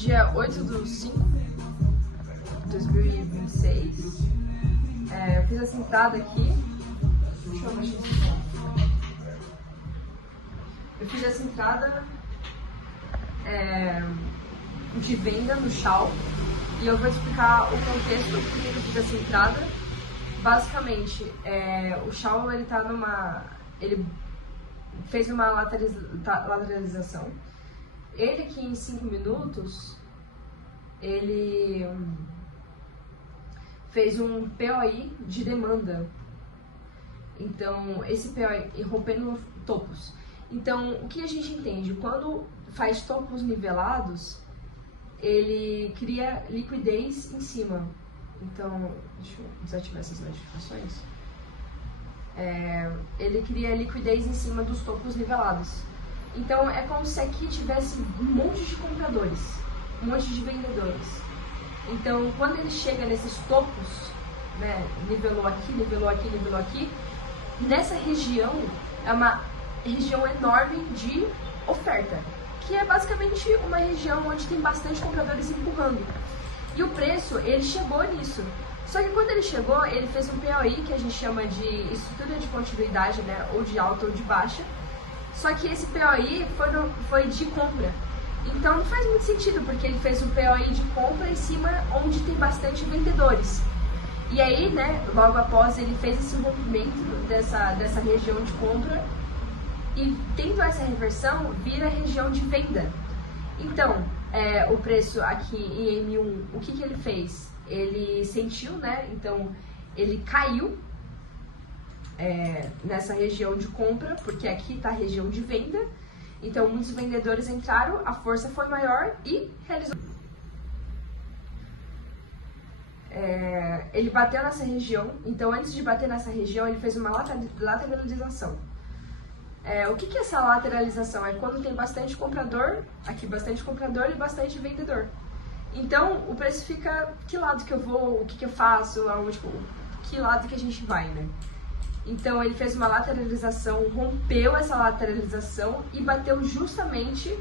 dia 8/5/2026. Eu fiz essa entrada aqui. Deixa eu mexer. Eu fiz essa entrada de venda no Shaw e eu vou explicar o contexto do que eu fiz essa entrada. Basicamente, o Shaw ele fez uma lateralização. Ele aqui em 5 minutos, ele fez um POI de demanda. Então, esse POI rompendo topos. Então, o que a gente entende? Quando faz topos nivelados, ele cria liquidez em cima. Então, deixa eu desativar essas notificações. Ele cria liquidez em cima dos topos nivelados. Então, é como se aqui tivesse um monte de compradores, um monte de vendedores. Então, quando ele chega nesses topos, né, nivelou aqui, nivelou aqui, nivelou aqui, nessa região é uma região enorme de oferta, que é basicamente uma região onde tem bastante compradores empurrando. E o preço, ele chegou nisso. Só que quando ele chegou, ele fez um POI, que a gente chama de estrutura de continuidade, né, ou de alta ou de baixa. Só que esse POI foi de compra. Então não faz muito sentido, porque ele fez um POI de compra em cima onde tem bastante vendedores. E aí, né, logo após ele fez esse rompimento dessa região de compra e tendo essa reversão, vira região de venda. Então, o preço aqui em M1, o que ele fez? Ele sentiu, né, então ele caiu nessa região de compra, porque aqui está a região de venda. Então, muitos vendedores entraram, a força foi maior e realizou. Ele bateu nessa região, então antes de bater nessa região, ele fez uma lateralização. O que é essa lateralização? É quando tem bastante comprador, aqui bastante comprador e bastante vendedor. Então, o preço fica, que lado que eu vou, o que eu faço, que lado que a gente vai, né? Então, ele fez uma lateralização, rompeu essa lateralização e bateu justamente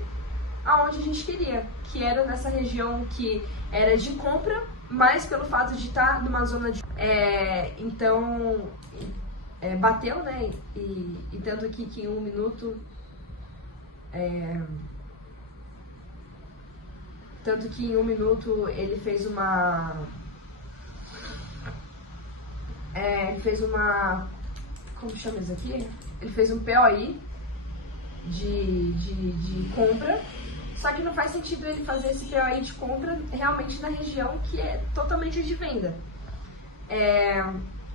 aonde a gente queria, que era nessa região que era de compra, mas pelo fato de estar numa zona de... bateu, né? E tanto aqui que em 1 minuto... Tanto que em 1 minuto ele fez uma... Como chama isso aqui? Ele fez um POI de compra, só que não faz sentido ele fazer esse POI de compra realmente na região que é totalmente de venda.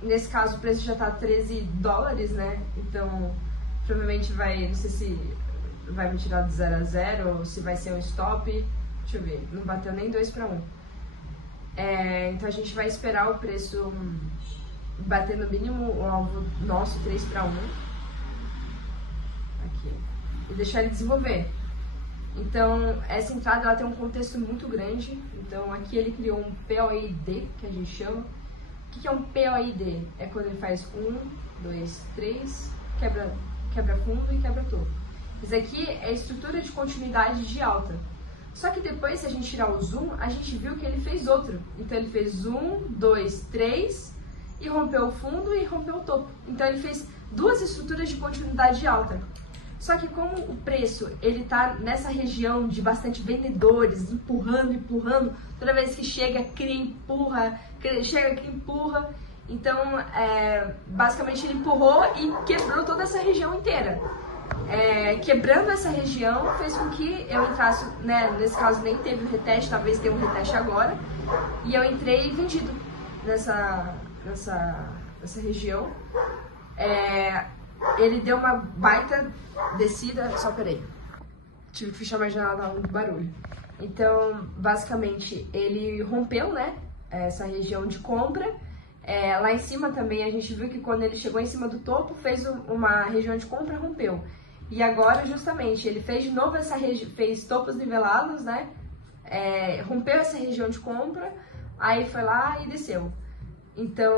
Nesse caso o preço já tá $13, né? Então provavelmente vai, não sei se vai me tirar do 0 a 0 ou se vai ser um stop. Deixa eu ver, não bateu nem 2 para 1. Então a gente vai esperar o preço bater no mínimo o alvo nosso, 3 para 1. Aqui. E deixar ele desenvolver. Então, essa entrada ela tem um contexto muito grande. Então, aqui ele criou um POID, que a gente chama. O que é um POID? É quando ele faz 1, 2, 3, quebra fundo e quebra topo. Isso aqui é a estrutura de continuidade de alta. Só que depois, se a gente tirar o zoom, a gente viu que ele fez outro. Então, ele fez 1, 2, 3... e rompeu o fundo e rompeu o topo. Então ele fez 2 estruturas de continuidade alta. Só que como o preço ele tá nessa região de bastante vendedores, empurrando, toda vez que chega, cria, empurra, chega, cria, empurra. Então, basicamente ele empurrou e quebrou toda essa região inteira. Quebrando essa região fez com que eu entrasse, né, nesse caso nem teve o reteste, talvez tenha um reteste agora, e eu entrei vendido nessa região. Ele deu uma baita descida, só peraí, tive que fechar minha janela, tava muito barulho. Então, basicamente, ele rompeu, né, essa região de compra. Lá em cima também a gente viu que quando ele chegou em cima do topo, fez uma região de compra, rompeu. E agora, justamente, ele fez de novo fez topos nivelados, né, rompeu essa região de compra, aí foi lá e desceu. Então,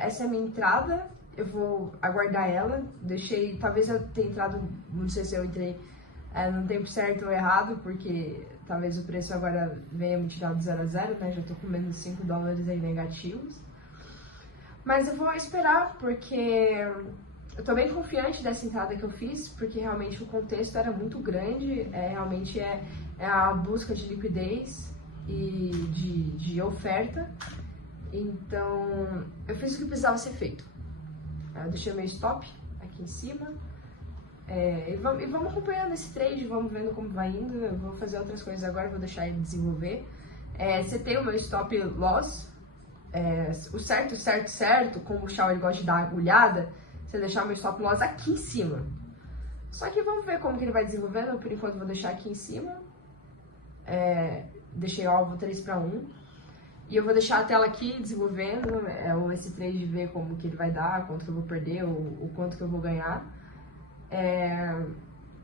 essa é a minha entrada, eu vou aguardar ela, talvez eu tenha entrado, não sei se eu entrei no tempo certo ou errado, porque talvez o preço agora venha me tirar do 0 a 0, né? Já tô com menos 5 dólares aí negativos. Mas eu vou esperar, porque eu tô bem confiante dessa entrada que eu fiz, porque realmente o contexto era muito grande, realmente é a busca de liquidez e de oferta. Então, eu fiz o que precisava ser feito. Eu deixei meu stop aqui em cima. E vamos acompanhando esse trade, vamos vendo como vai indo. Eu vou fazer outras coisas agora, vou deixar ele desenvolver. Você tem o meu stop loss. O certo, como o Shaw ele gosta de dar agulhada, você deixar o meu stop loss aqui em cima. Só que vamos ver como que ele vai desenvolvendo. Por enquanto, vou deixar aqui em cima. Deixei o alvo 3 para 1. E eu vou deixar a tela aqui desenvolvendo, esse trade, ver como que ele vai dar, quanto que eu vou perder, o quanto que eu vou ganhar.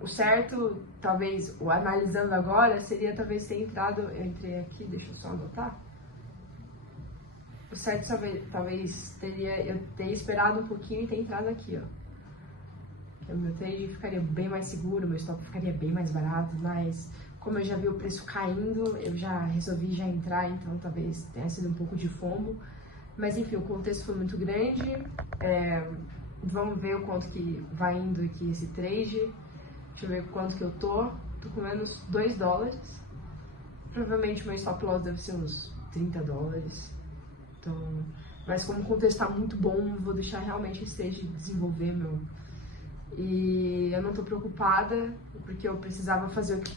O certo, talvez, analisando agora, seria talvez ter entrado, eu entrei aqui, deixa eu só anotar. O certo talvez eu ter esperado um pouquinho e ter entrado aqui, ó. O meu trade ficaria bem mais seguro, meu stop ficaria bem mais barato, mas como eu já vi o preço caindo, eu já resolvi já entrar, então talvez tenha sido um pouco de FOMO. Mas enfim, o contexto foi muito grande. Vamos ver o quanto que vai indo aqui esse trade. Deixa eu ver quanto que eu tô. Tô com menos 2 dólares. Provavelmente meu stop loss deve ser uns 30 dólares. Então, mas como o contexto tá muito bom, vou deixar realmente esse trade desenvolver, meu. E eu não tô preocupada, porque eu precisava fazer o que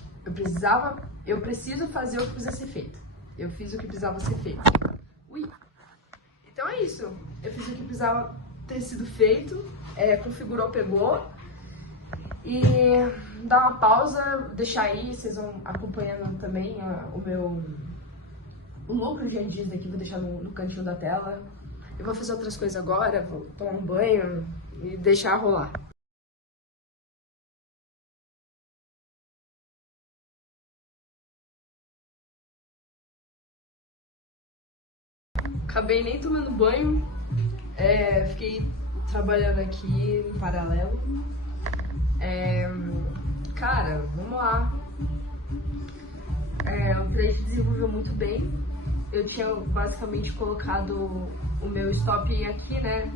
eu preciso fazer o que precisa ser feito. Eu fiz o que precisava ser feito. Então é isso. Eu fiz o que precisava ter sido feito. Configurou, pegou. E dá uma pausa, deixar aí, vocês vão acompanhando também o lucro de dias daqui, vou deixar no cantinho da tela. Eu vou fazer outras coisas agora, vou tomar um banho e deixar rolar. Acabei nem tomando banho, fiquei trabalhando aqui em paralelo. Cara, vamos lá. O trade desenvolveu muito bem. Eu tinha basicamente colocado o meu stop aqui, né?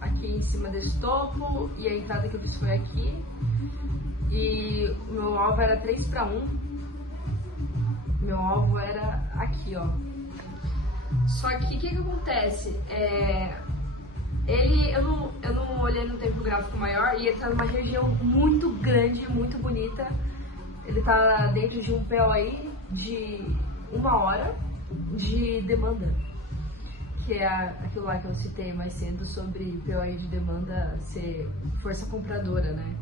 Aqui em cima desse topo, e a entrada que eu fiz foi aqui. E o meu alvo era 3 para 1. Meu alvo era aqui, ó. Só que o que acontece? Eu não olhei no tempo gráfico maior e ele tá numa região muito grande, muito bonita. Ele tá dentro de um POI de 1 hora de demanda, que é aquilo lá que eu citei mais cedo sobre POI de demanda ser força compradora, né?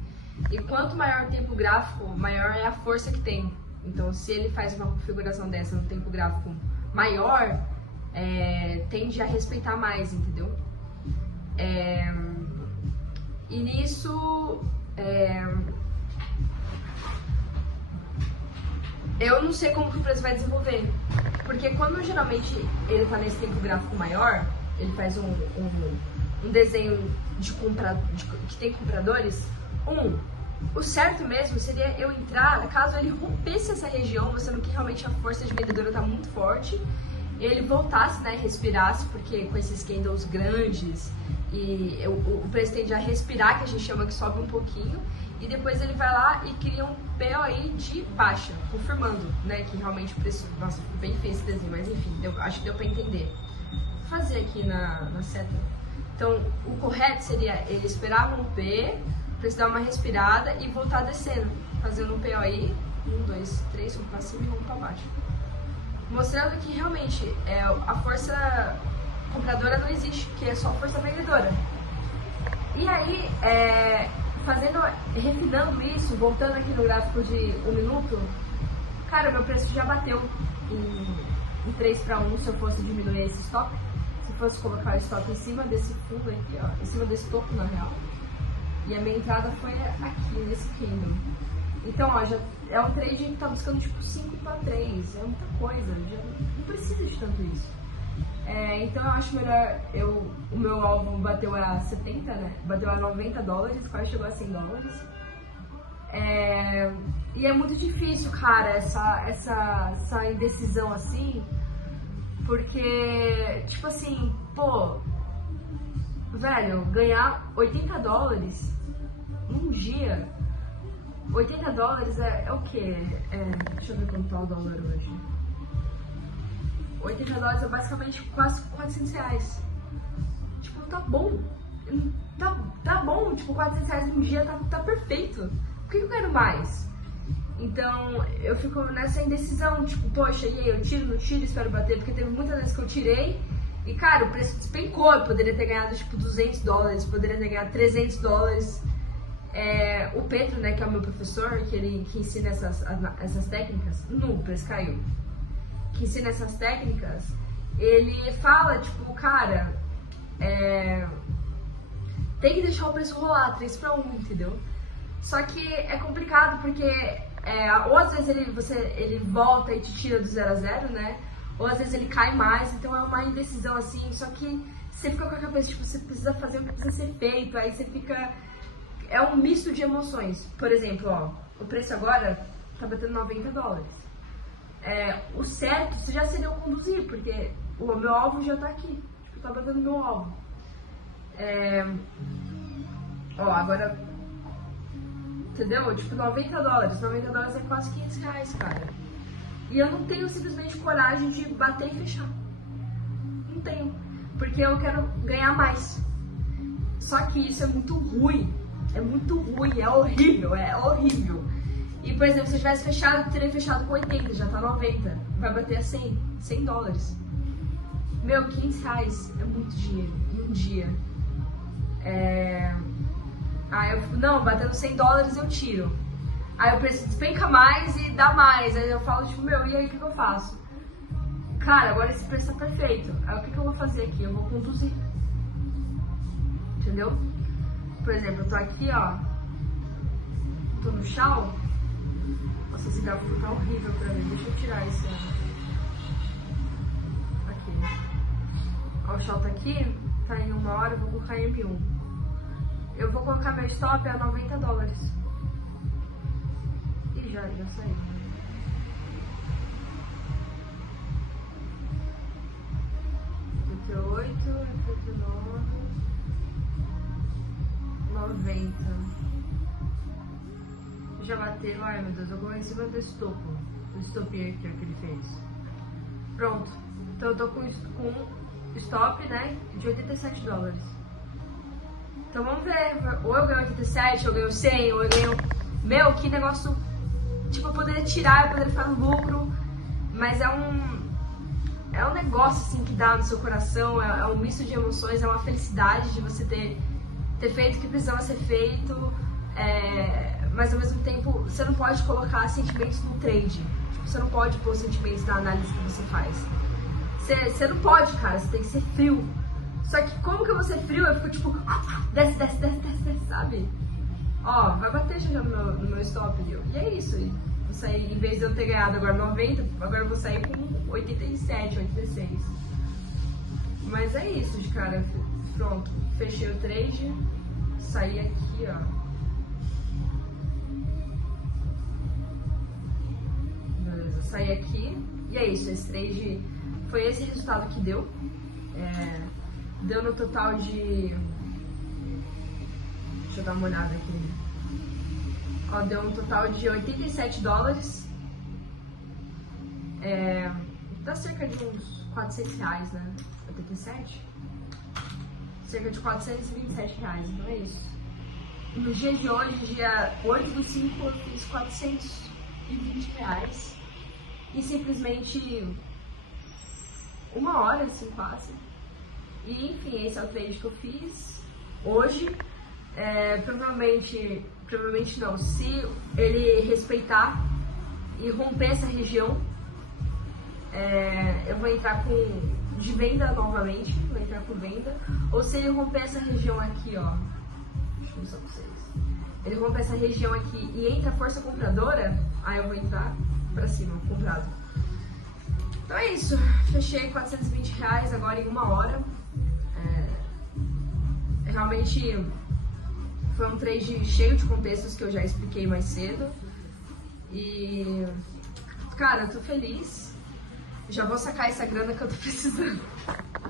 E quanto maior o tempo gráfico, maior é a força que tem. Então, se ele faz uma configuração dessa no tempo gráfico maior, tende a respeitar mais, entendeu? E nisso, eu não sei como que o preço vai desenvolver, porque quando geralmente ele tá nesse tempo gráfico maior, ele faz um desenho que tem compradores. O certo mesmo seria eu entrar, caso ele rompesse essa região, mostrando que realmente a força de vendedora tá muito forte, ele voltasse, né, respirasse, porque com esses candles grandes e o preço tende a respirar, que a gente chama, que sobe um pouquinho, e depois ele vai lá e cria um POI de baixa, confirmando, né, que realmente o preço, nossa, bem feio esse desenho, mas enfim, acho que deu pra entender. Vou fazer aqui na seta. Então, o correto seria ele esperar romper, pra dar uma respirada e voltar descendo, fazendo um POI, 1, 2, 3, um pra cima e um pra baixo. Mostrando que realmente a força compradora não existe, que é só força vendedora. E aí, refinando isso, voltando aqui no gráfico de 1 minuto, cara, meu preço já bateu em 3 para 1 se eu fosse diminuir esse stop. Se fosse colocar o stop em cima desse fundo aqui, ó, em cima desse topo na real. E a minha entrada foi aqui, nesse candle. Então, ó, já é um trade que tá buscando tipo 5 para 3, é muita coisa, já não precisa de tanto isso. Então eu acho melhor, o meu alvo bateu a 70, né? Bateu a 90 dólares, quase chegou a 100 dólares. E é muito difícil, cara, essa indecisão assim, porque, tipo assim, pô, velho, ganhar $80 num dia, $80 é o quê? Deixa eu ver quanto tá o dólar hoje. $80 é basicamente quase R$400. Tipo, tá bom. Tá bom, tipo, R$400 num dia tá perfeito. Por que eu quero mais? Então, eu fico nessa indecisão, tipo, poxa, e aí, eu tiro, não tiro, espero bater, porque teve muitas vezes que eu tirei e, cara, o preço despencou, eu poderia ter ganhado, tipo, $200, poderia ter ganhado $300. O Pedro, né, que é o meu professor, que ensina essas técnicas, o preço caiu, que ensina essas técnicas, ele fala, tipo, cara, tem que deixar o preço rolar, 3-1, entendeu? Só que é complicado porque ou às vezes ele volta e te tira do 0 a 0, né? Ou às vezes ele cai mais, então é uma indecisão assim, só que você fica com a cabeça, tipo, você precisa fazer o que precisa ser feito, aí você fica... É um misto de emoções. Por exemplo, ó, o preço agora tá batendo $90. O certo já seria eu conduzir, porque o meu alvo já tá aqui, tipo, tá batendo meu alvo. Ó, agora... Entendeu? Tipo, $90. $90 é quase R$500, cara. E eu não tenho simplesmente coragem de bater e fechar. Não tenho. Porque eu quero ganhar mais. Só que isso é muito ruim. É muito ruim, é horrível, E, por exemplo, se eu tivesse fechado, eu teria fechado com 80, já tá 90. Vai bater a $100. Meu, R$500 é muito dinheiro em um dia. Aí eu fico, não, batendo $100 eu tiro. Aí o preço despenca mais e dá mais. Aí eu falo, tipo, meu, e aí o que eu faço? Cara, agora esse preço tá perfeito. Aí o que eu vou fazer aqui? Eu vou conduzir. Entendeu? Por exemplo, eu tô aqui, ó. Tô no chão. Nossa, esse gráfico tá horrível pra mim. Deixa eu tirar esse. Aqui. Ó, o chão tá aqui. Tá em 1 hora, eu vou colocar em M1. Eu vou colocar meu stop a $90. E já saiu. 88, 89, 90. Já bateu, ai meu Deus, eu vou em cima do estopo. Do estopinho aqui, que ele fez. Pronto. Então eu tô com stop, né, de $87. Então vamos ver, ou eu ganho 87, ou eu ganho 100, ou eu ganho... Meu, que negócio... Tipo, eu poderia tirar, eu poderia ficar no lucro, mas é um negócio, assim, que dá no seu coração, é um misto de emoções, é uma felicidade de você ter feito o que precisava ser feito, mas ao mesmo tempo, você não pode colocar sentimentos no trade, tipo, você não pode pôr sentimentos na análise que você faz. Você não pode, cara, você tem que ser frio. Só que como que eu vou ser frio? Eu fico tipo, desce, sabe? Ó, vai bater já no meu stop. E é isso. Vou sair, em vez de eu ter ganhado agora 90, agora eu vou sair com 87, 86. Mas é isso, de cara. Pronto, fechei o trade. Saí aqui, ó. Beleza, saí aqui. E é isso, esse trade foi esse resultado que deu. Deu no total de... Deixa eu dar uma olhada aqui. Ó, deu um total de $87. Dá cerca de uns R$400, né? 87? Cerca de R$427, então é isso. No dia de hoje, dia 8/5, eu fiz R$420. E simplesmente 1 hora, assim, quase. E enfim, esse é o trade que eu fiz hoje. Provavelmente não, se ele respeitar e romper essa região, eu vou entrar de venda novamente, vou entrar com venda. Ou se ele romper essa região aqui, ó, deixa eu mostrar pra vocês, ele romper essa região aqui e entra a força compradora, aí eu vou entrar pra cima, comprado. Então é isso, fechei R$420 agora em 1 hora. Realmente foi um trade cheio de contextos que eu já expliquei mais cedo. E, cara, eu tô feliz. Já vou sacar essa grana que eu tô precisando.